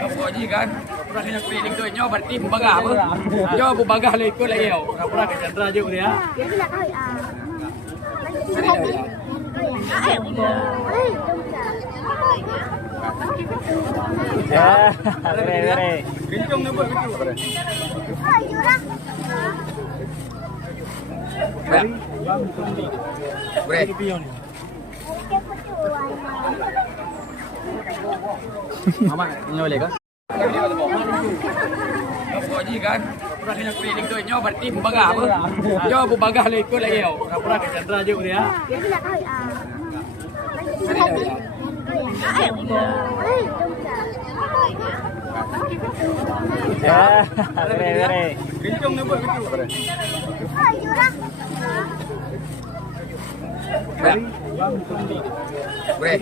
Pokoknya kan, orang keliling tu nyo berarti bagah apa? Nyo bu bagah le ikut lagi yo. Pura ke Chandra je dia. Ya, kere. Kencong ni buat gitu. Bre. Mama, nyo boleh kan? Pokoknya kan, orang keliling tu nyo berarti bagah apa? Nyo bu bagah le ikut lagi yo. Pura ke Chandra je dia. Ya, kere. Kencong ni buat gitu. Bre.